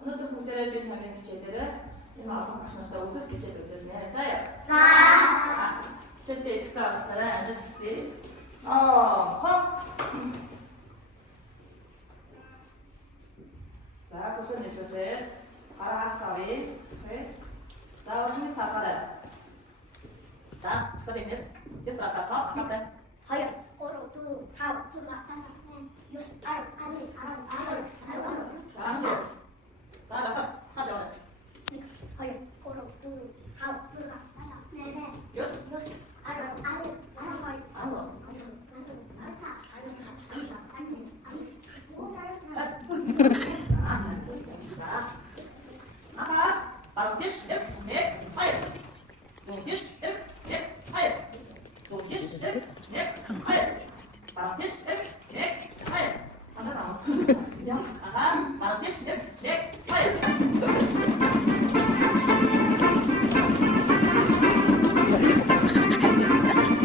오늘도 국대를 비롯하는 기체들은 마음 가시면서 웃을 기체들 웃으면 짜요. 자. 절대 투가 잘안 앉아주세요. 자, 보시면 이제 아라사위. 자, 우리 사파라. 자, sabemos. Está para cá, até. 하여 오로두 다우 둘라 다섯 넷 여섯 아홉 아홉 아홉 자, 한 개. 자, 나가. 하자. 하여 오로두 다우 둘라 다섯 넷 여섯. 아홉 아무. 자, 나가. 바로 피시. 네. 파이어. 좀 피시. 네. 파이어. 좀 피시. 네. 파이어. 바로 피시. 네. 파이어. 상관없어. 아하. 바로 피시. 네. 파이어. 자,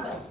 나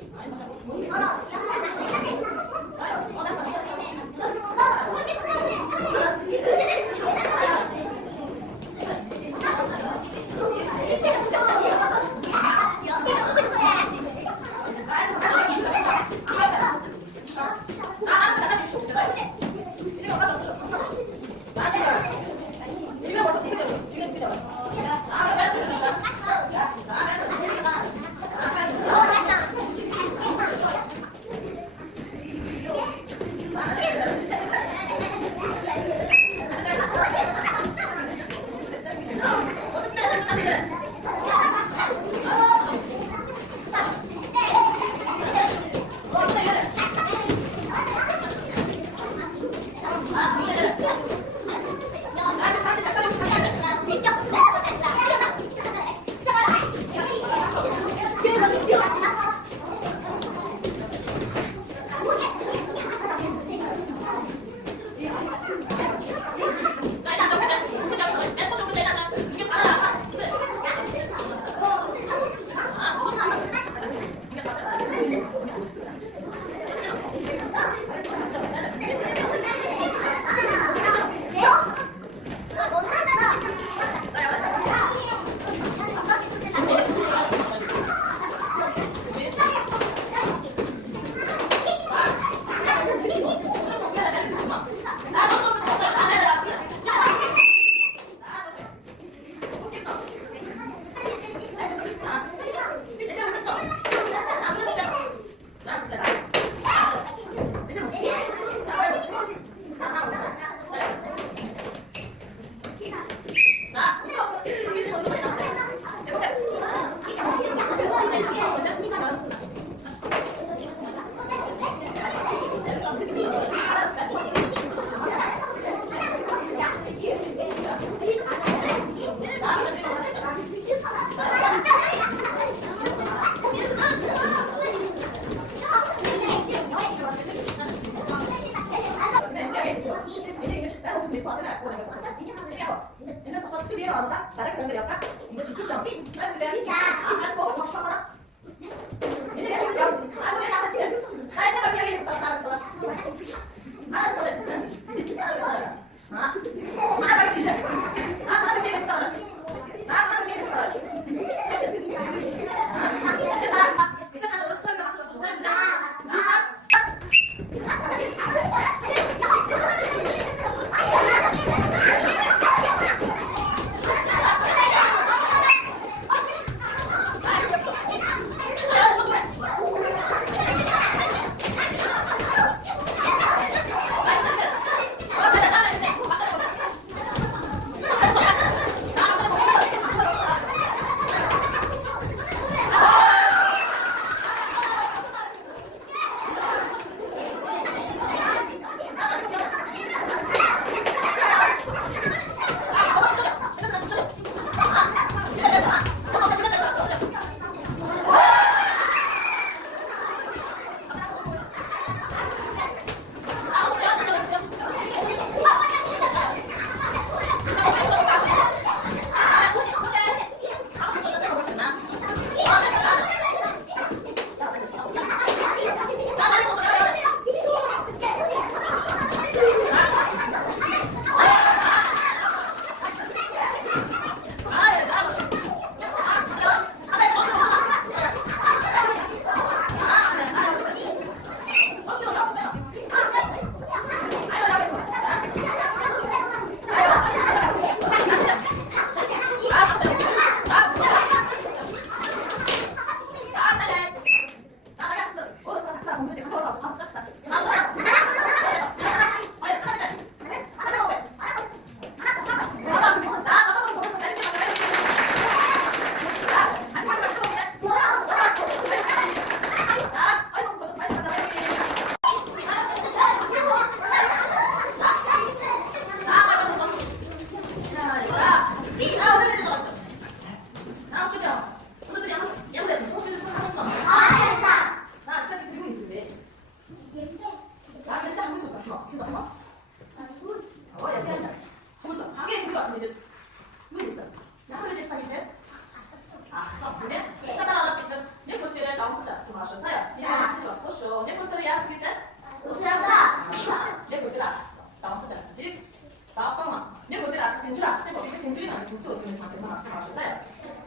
내 볼때를 알았어. 나온 소리 알았지? 나 잠깐만. 내 볼때를 알았어. 된 줄 알았어. 된 줄이 나한테 둘째 어떻게 저한테 말씀하셨어요?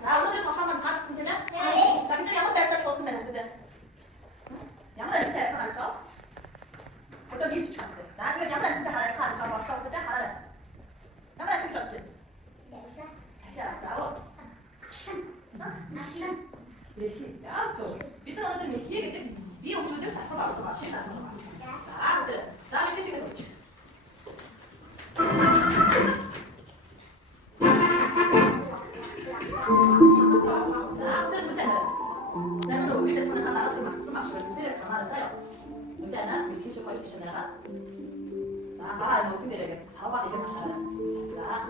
자, 오늘 다시 한번 다 듣으면 자, 근데 양은 날짜 썼으면 어떻게 양은 밑에 하나 있죠? 어떤 게 추천하세요? 자, 이거 양은 밑에 하나 있어. 저 맞다. 그때 하나는 양은 밑에 줬지? 자, 야, 저 밑에 어느 밑에 밑에 위에 우주들 다 써봐. 실 다 써봐. 자, 그때 자, 밑에 시계 놓지. 자, 그때는 자는 우리 대신에 하나를 말씀하시고 그때 하나를 써요. 그때는 밑에 시계 거의 드시다가 자, 하나 뭐 근데 이렇게 사업하기 이렇게 잘하는. 자.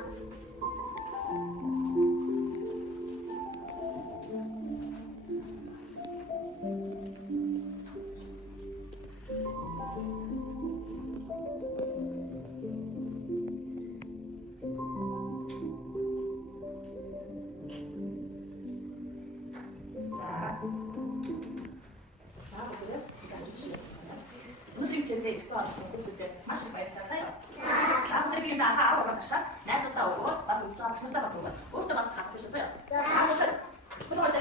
그동안